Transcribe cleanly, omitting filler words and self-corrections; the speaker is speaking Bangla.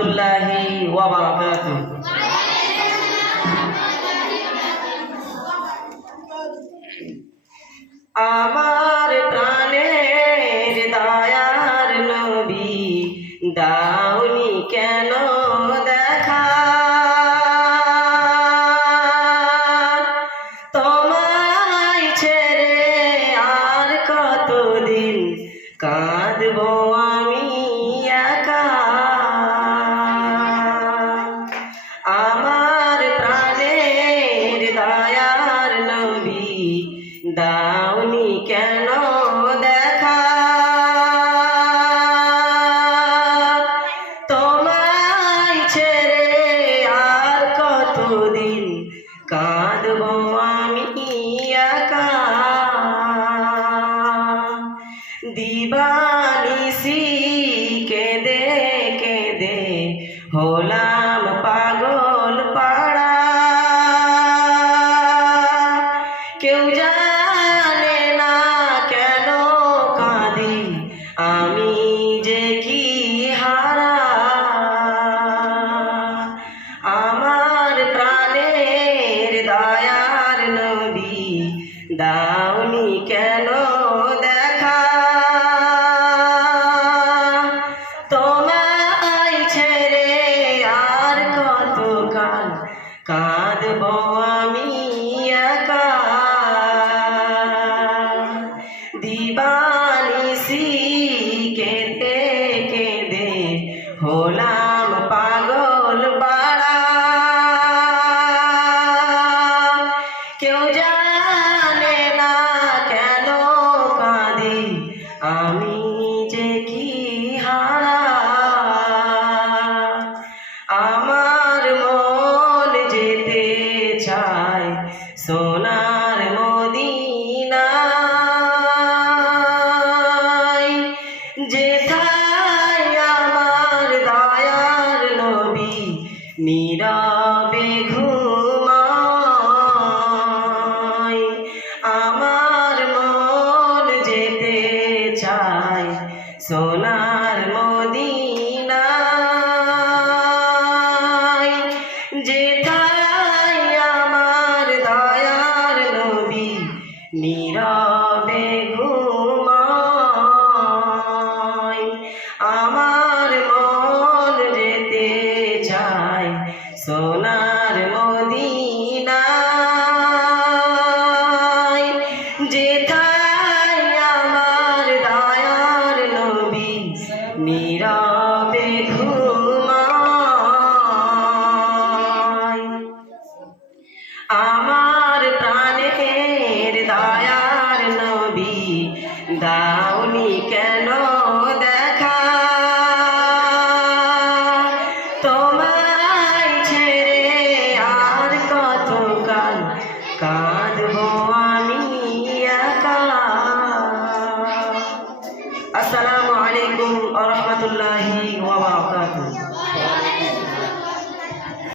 রহমতুল্লাহি ওয়া বারাকাতুহু। আমার প্রাণের দয়ার নবী দাওনি কেন দেখা, তোমায় ছেড়ে আর কতদিন কাঁদবো আমি একা। আমার প্রাণের দয়ার নবী দাওনি কেন দেখা, তোমায় ছেড়ে আর কতদিন কাঁদবো আমি একা। দিবানিসি কেঁদে কেঁদে হলাম পাগল পাড়া, কেউ জানে না কেন কাঁদি আমি যে কি হারা। আমার প্রাণের দয়ার নবী দাওনি কেন দেখা, তোমায় ছেড়ে আর কতকাল কাঁদবো আমি একা। দিবানিসি কেঁদে কেঁদে হলাম পাগল পাড়া, কেউ জানে না কেন কাঁদি আমি যে কি হারা। আমার মন যেতে চায় সোনার মদিনায়, যেথায় আমার দয়ার নবী নীরবে ঘুমায়। আমার মন যেতে চায় সোনার মদিনায়, যেথায় আমার দয়ার নবী নীরবে ঘুমায়। আমার মন যেতে চায় সোনার মদিনায়, যেথায় আমার দয়ার নবী নীরবে ঘুমায়। আমার প্রাণের দয়ার নবী দাওনি কেন